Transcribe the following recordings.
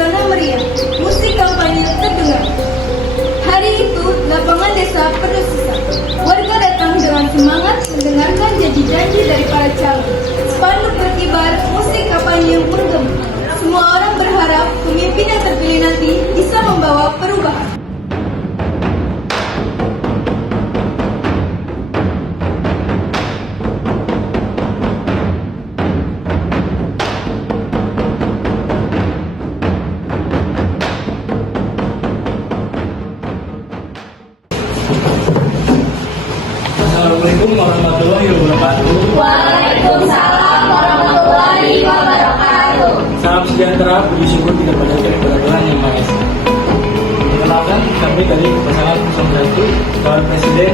suasana meriah, musik kampanye terdengar. Hari itu, lapangan desa penuh sesak. Warga datang dengan semangat mendengarkan janji-janji dari para calon. Spanduk berkibar, musik kampanye menggema. Semua orang berharap pemimpin yang terpilih nanti bisa membawa perubahan. Assalamualaikum warahmatullahi wabarakatuh. Waalaikumsalam warahmatullahi wabarakatuh. Salam sejahtera, puji syukur kita panjatkan kepada Tuhan Yang Maha Esa. Perkenalkan, kami dari pasangan 01 calon presiden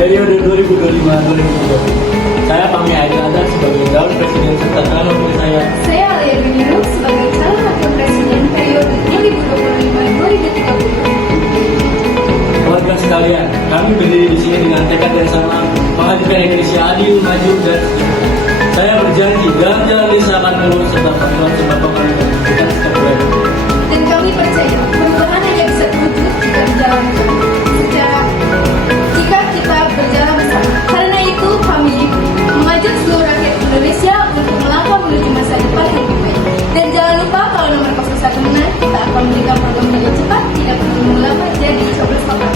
periode 2025-2030. Saya Pami Aida sebagai calon presiden serta calon wakil saya. Saya Alia Biniru sebagai calon wakil presiden periode 2025-2030. Warga sekalian, kami berdiri di sini dengan tekad yang sama menghadirkan Indonesia adil, maju dan sejahtera. Saya berjanji dalam jalan desa akan melurus sebab pembangunan kita setiap bulan. Dan kami percaya perubahan hanya bisa terwujud jika dijalankan jika kita berjalan bersama. Karena itu kami mengajak seluruh rakyat Indonesia untuk melangkah menuju masa depan yang lebih baik. Dan jangan lupa kalau nomor 01 menang, kita akan memberikan program yang cepat, tidak perlu lama jadi coblos total.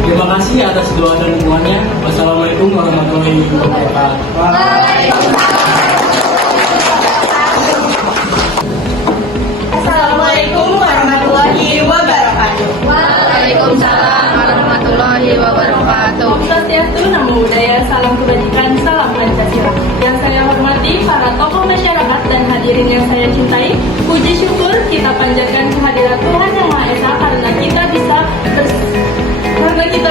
Terima kasih atas doa dan dukungannya. Wassalamualaikum warahmatullahi wabarakatuh. Assalamualaikum warahmatullahi wabarakatuh. Waalaikumsalam warahmatullahi wabarakatuh. Om Swastiastu, Namo Buddhaya, salam kebajikan, salam Pancasila. Yang saya hormati para tokoh masyarakat dan hadirin yang saya cintai, puji syukur kita panjatkan kehadirat Tuhan Yang Maha Esa karena kita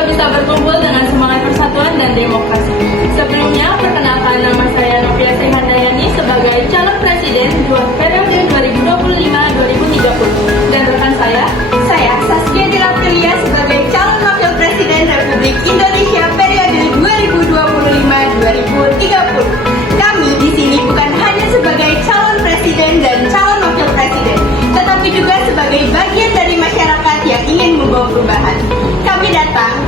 bisa berkumpul dengan semangat persatuan dan demokrasi. Sebelumnya, perkenalkan nama saya Novia Sehandayani sebagai calon presiden periode 2025-2030 dan rekan saya Saskia Dilaptilia sebagai calon wakil presiden Republik Indonesia periode 2025-2030. Kami di sini bukan hanya sebagai calon presiden dan calon wakil presiden, tetapi juga sebagai bagian dari masyarakat yang ingin membawa perubahan. Kami datang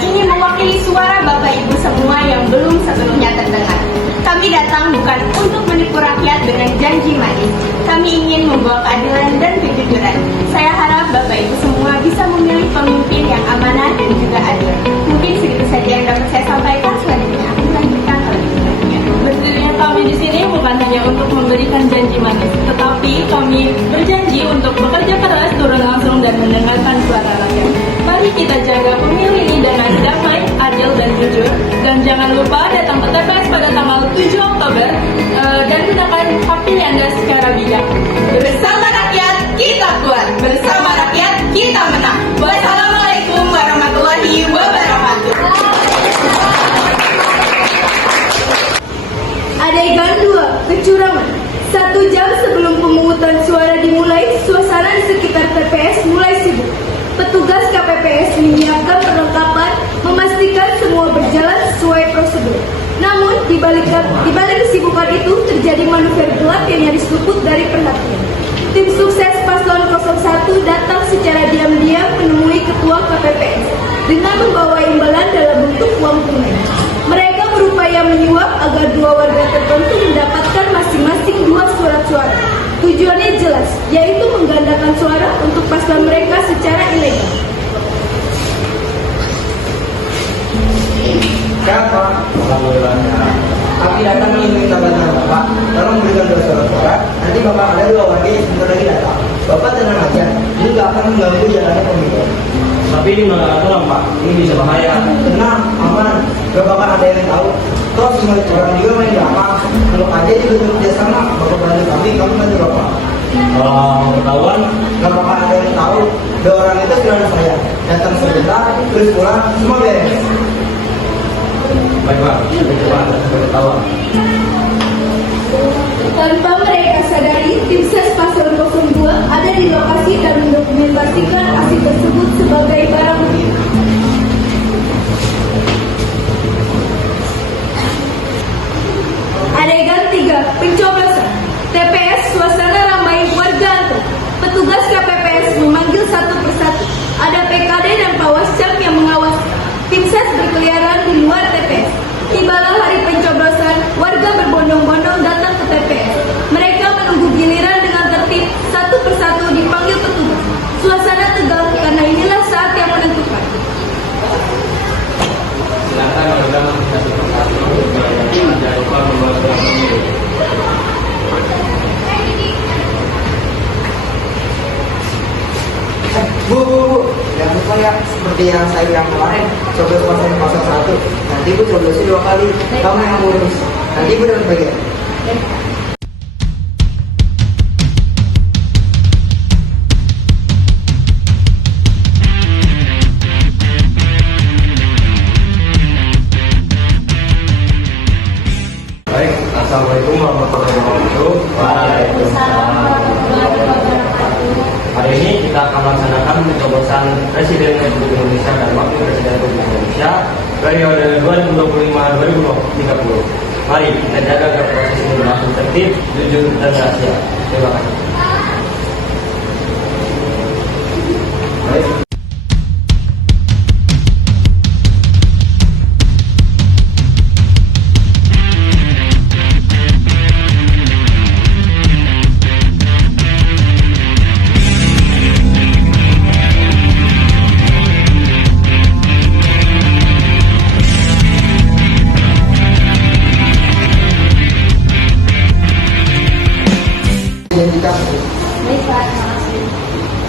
ingin mewakili suara Bapak Ibu semua yang belum sepenuhnya terdengar. Kami datang bukan untuk menipu rakyat dengan janji manis. Kami ingin membawa keadilan dan kejujuran. Saya harap Bapak Ibu semua bisa memilih pemimpin yang amanah dan juga adil. Mungkin segitu saja yang dapat saya sampaikan. Selanjutnya aku lanjutkan oleh Ibu. Berdirinya kami di sini bukan hanya untuk memberikan janji manis, tetapi kami berjanji untuk bekerja keras, turun langsung dan mendengarkan suara rakyat. Mari kita jaga pemilu ini dengan damai, adil dan jujur. Dan jangan lupa datang ke TPS pada tanggal 7 Oktober dan gunakan hak pilih Anda secara bijak. Bersama rakyat kita kuat, bersama rakyat kita menang. Wassalamualaikum warahmatullahi wabarakatuh. Adegan 2, kecurangan. 1 jam sebelum pemungutan suara dimulai, suasana di sekitar TPS mulai sibuk. Petugas KPPS menyiapkan perlengkapan, memastikan semua berjalan sesuai prosedur. Namun, di balik kesibukan itu terjadi manuver gelap yang nyaris luput dari perhatian. Tim sukses paslon 01 datang secara diam-diam menemui ketua KPPS dengan membawa imbalan dalam bentuk uang tunai. Mereka berupaya menyuap agar 2 warga tertentu mendapatkan masing-masing 2 surat suara. Tujuannya jelas, yaitu menggandakan suara untuk paslon mereka secara ilegal. Siapa? Alhamdulillah. Kami datang ingin minta bantuan Bapak. Tolong berikan 2 surat suara. Nanti Bapak ada 2 warga yang sebentar lagi datang. Bapak tenang aja. Ini gak akan mengganggu jalannya pemilu. Tapi ini malah Pak, ini bisa bahaya. Tenang, aman. Gak bakal ada yang tahu. Terus semua orang juga main belakang. Kalau aja juga kerja sama, Bapak bantu kami bantu Bapak. Kalau ketahuan, Gak bakal ada yang tahu. 2 orang itu sudah saya. Datang sebentar, terus pulang, semua beres. baik Pak, sampai ketahuan. Tanpa mereka sadari, tim ses paslon 02 ada di lokasi dan mendokumentasikan aksi tersebut sebagai barang bukti. Adegan 3, pencoblosan. TPS suasana ramai warga antri. Petugas seperti yang saya yang kemarin, coblos 001. Nanti ibu coblosnya 2 kali. Kamu yang urus. Nanti ibu dapat bagian. Baik, Assalamualaikum warahmatullahi wabarakatuh. Waalaikumsalam warahmatullahi wabarakatuh. Hari ini kita akan melaksanakan pencoblosan Presiden Republik Indonesia dan Wakil Presiden Republik Indonesia periode 2025-2030. Mari kita jaga agar proses ini berlangsung tertib, jujur, dan rahasia. Terima kasih. Baik. Identitas. Baik, Pak. Terima kasih.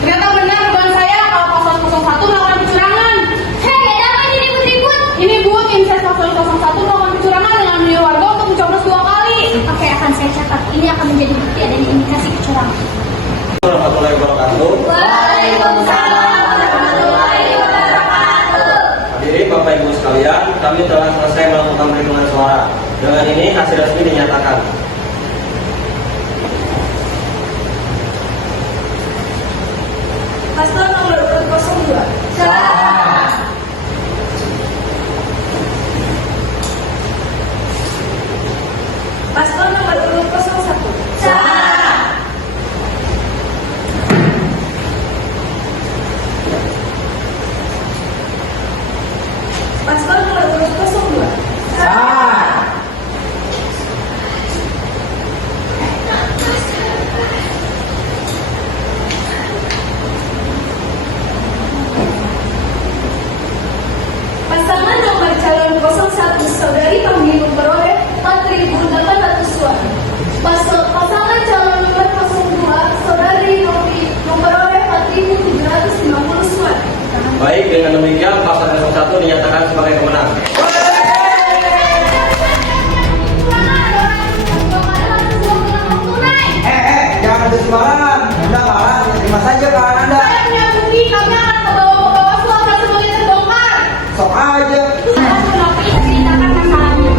Ternyata benar bukan saya kalau paslon 01 melakukan kecurangan. Hei, ada apa ini ribut-ribut? Ini Bu, tim ses paslon 01 melakukan kecurangan dengan memilih warga untuk mencoblos 2 kali. Oke, akan saya catat. Ini akan menjadi bukti adanya indikasi kecurangan. Warahmatullahi wabarakatuh. Waalaikumsalam warahmatullahi wabarakatuh. Hadirin Bapak Ibu sekalian, kami telah selesai melakukan perhitungan suara. Dengan ini hasil resmi dinyatakan. Paslon nomor urut 02. Salah. Paslon nomor urut 01. Salah. Paslon nomor urut 02. Pasangan nomor calon 01 Saudari Pamili memperoleh 4.800 suara. Pasangan calon nomor 02 Saudari Novi memperoleh 4.750 suara. Baik, dengan demikian pasangan 01 dinyatakan sebagai pemenang. Jangan bersembarangan. Anda kalah, terima saja kalah Anda. Saya punya bukti, kami akan membawa ke Bawaslu agar semuanya terbongkar. Sok aja. Novi, ceritakan masalahnya.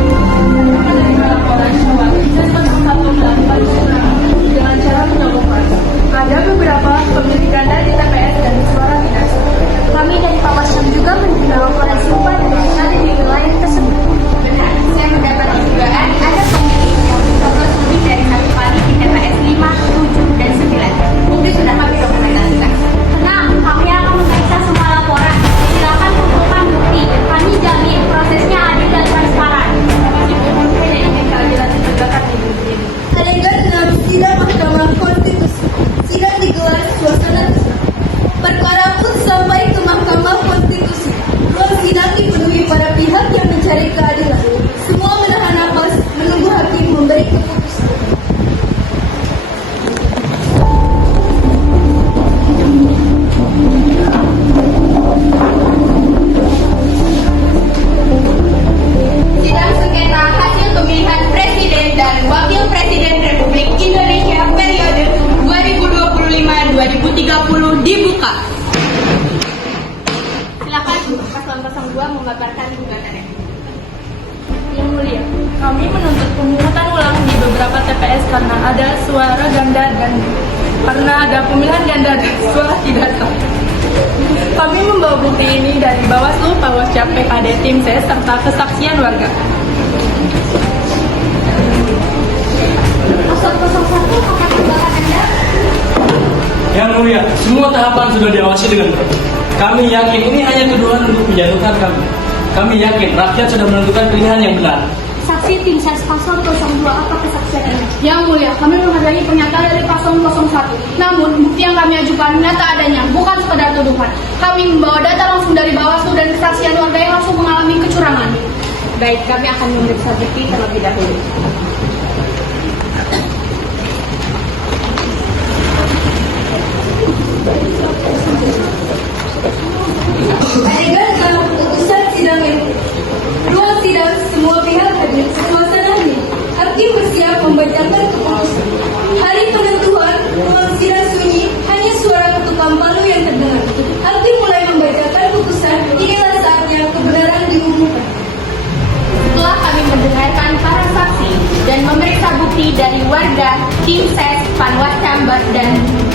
Menerima laporan bahwa Sesbon 01 melakukan kecurangan dengan cara menyobokkan. Ada beberapa pemilih ganda di TPS dan suara tidak sah. Kami dari Bawaslu juga menerima laporan serupa dari sekali di wilayah tersebut. Benar, saya mendapati dugaan ada pemilih yang mencoblos lebih dari 1 kali di TPS 5, 7, dan 9. Bukti sudah kami dokumentasikan. Tenang, kami akan memeriksa semua laporan. Silakan kumpulkan bukti. Kami jamin prosesnya adil dan transparan. Masih belum saya ingin keadilan ditegakkan di negeri ini. Adegan 6 sidang Mahkamah Konstitusi. Sidang digelar suasana terang. Perkara pun sampai ke Mahkamah Konstitusi. Ruang sidang dipenuhi para pihak yang mencari keadilan. Semua menahan napas menunggu hakim memberi keputusan. Sidang sengketa hasil pemilihan Presiden dan Wakil Presiden Republik Indonesia periode 2025-2030 dibuka. Silakan paslon 02 memaparkan gugatannya. Yang mulia, kami menuntut pemungutan ulang di beberapa TPS karena ada suara ganda dan karena ada pemilihan ganda dan suara tidak sah. Kami membawa bukti ini dari Bawaslu, Pawascap, PKD, tim ses, serta kesaksian warga. Paslon 01 akan tunggakan Anda. Yang mulia, semua tahapan sudah diawasi dengan baik. Kami yakin ini hanya tuduhan untuk menjatuhkan kami. Kami yakin rakyat sudah menentukan pilihan yang benar. Saksi tim ses paslon 02 apa kesaksian Anda? Yang mulia, kami menghargai pernyataan dari paslon 01. Namun, bukti yang kami ajukan nyata adanya, bukan sekadar tuduhan. Kami membawa data langsung dari Bawaslu dan kesaksian warga yang langsung mengalami kecurangan. Baik, kami akan memeriksa bukti terlebih dahulu. Adegan 6, putusan sidang ini. Ruang sidang, semua pihak hadir. Suasana ini. Hakim bersiap membacakan keputusan. Hari penentuan, ruang sidang sunyi, hanya suara ketukan palu yang terdengar. Hakim mulai membacakan putusan. Inilah saatnya kebenaran diumumkan. Setelah kami mendengarkan para saksi dan memeriksa bukti dari warga, tim SES, Panwascam, dan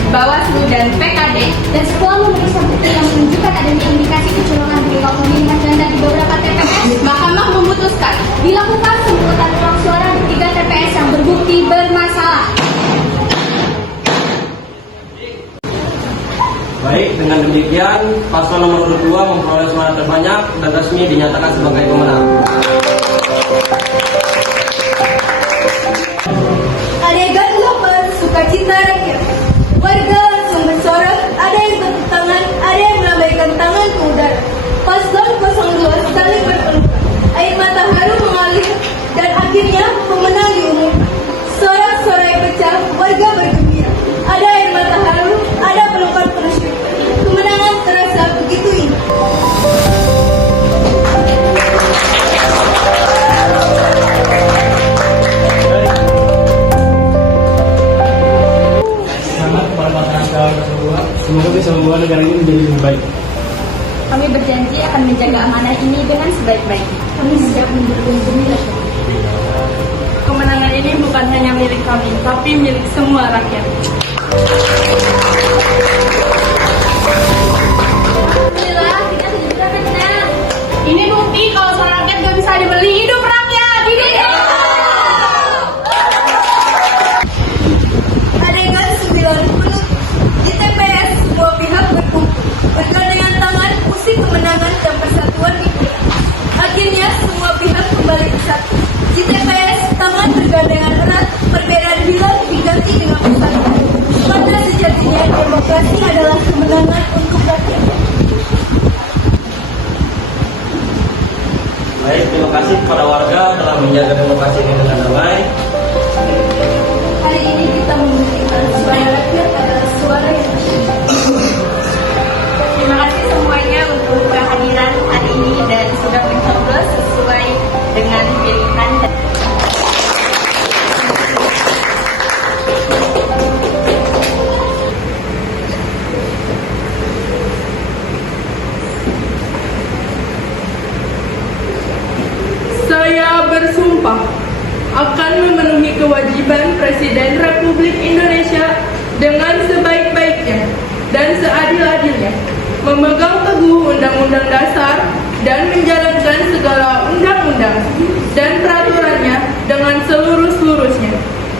Bawaslu dan PKD, Dan setelah memeriksa bukti yang menunjukkan adanya indikasi kecurangan perilaku pemilihan ganda di beberapa TPS, Mahkamah memutuskan dilakukan pemungutan ulang suara di 3 TPS yang berbukti bermasalah. Baik, dengan demikian paslon nomor 2 memperoleh suara terbanyak dan resmi dinyatakan sebagai pemenang. Adegan 8, sukacita rakyat. Warga langsung bersorak, ada yang tepuk tangan, ada yang melambaikan tangan ke udara. Paslon 02 saling berpelukan. Air mata haru mengalir dan akhirnya pemenang diumumkan. Sorak-sorai pecah, warga bergembira. Ada air mata haru, ada pelukan penuh syukur. Kemenangan terasa begitu indah. Selamat kepada pasangan calon berdua. Semoga bisa membawa negara ini menjadi lebih baik. kami berjanji akan menjaga amanah ini dengan sebaik-baiknya. Kami siap mendukung demi rakyat. Kemenangan ini bukan hanya milik kami, tapi milik semua rakyat. Alhamdulillah, kita sudah menang. Ini bukti kalau suara rakyat gak bisa dibeli. Hidup rakyat! Hidup! Adegan 9, di TPS semua pihak berkumpul, bergandengan tangan, musik kemenangan dan persatuan diputar. Akhirnya semua pihak kembali bersatu. Di TPS tangan bergandengan erat, perbedaan hilang diganti dengan persatuan. Pada sejatinya demokrasi adalah kemenangan untuk rakyat. Baik, terima kasih kepada warga telah menjaga demokrasi ini dengan damai. Hari ini kita membuktikan suara rakyat adalah suara yang bersih. Terima kasih semuanya untuk kehadiran hari ini dan sudah mencoblos sesuai dengan pilihan. Saya bersumpah akan memenuhi kewajiban Presiden Republik Indonesia dengan sebaik-baiknya dan seadil-adilnya, memegang teguh Undang-Undang Dasar dan menjalankan segala undang-undang dan peraturannya dengan seluruh-seluruhnya,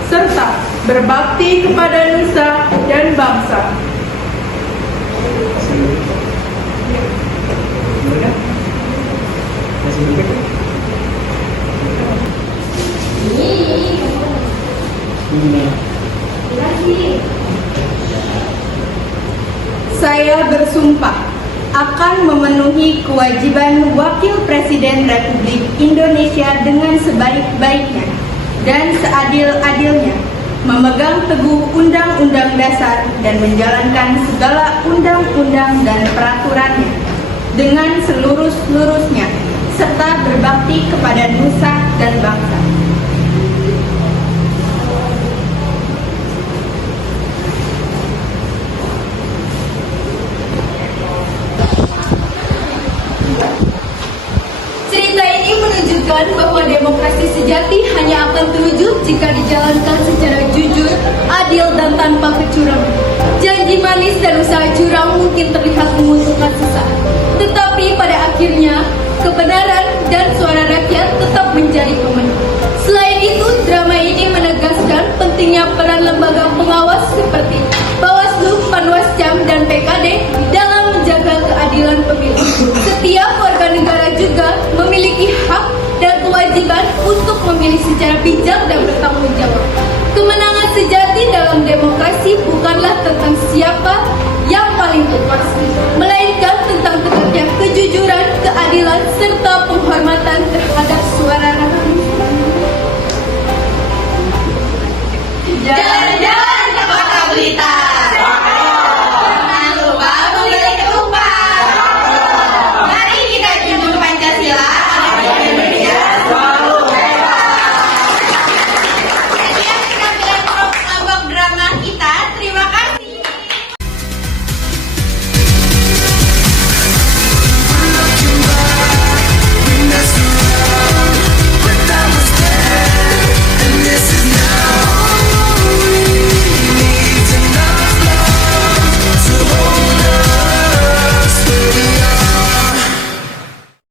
serta berbakti kepada nusa dan bangsa. Saya bersumpah akan memenuhi kewajiban Wakil Presiden Republik Indonesia dengan sebaik-baiknya dan seadil-adilnya, memegang teguh Undang-Undang Dasar dan menjalankan segala undang-undang dan peraturannya dengan seluruh-seluruhnya, serta berbakti kepada nusa dan bangsa. Cerita ini menunjukkan bahwa demokrasi sejati hanya akan terwujud jika dijalankan secara jujur, adil, dan tanpa kecurangan. Janji manis dan usaha curang mungkin terlihat menguntungkan sesaat, tetapi pada akhirnya kebenaran dan suara rakyat tetap menjadi pemenang. Selain itu, drama ini menegaskan pentingnya peran lembaga pengawas seperti Bawaslu, Panwascam, dan PKD dalam menjaga keadilan pemilu. Setiap warga negara juga memiliki hak dan kewajiban untuk memilih secara bijak dan bertanggung jawab. Kemenangan sejati dalam demokrasi bukanlah tentang siapa yang paling tepat, melainkan tentang tegaknya kejujuran, keadilan, serta penghormatan terhadap suara rakyat.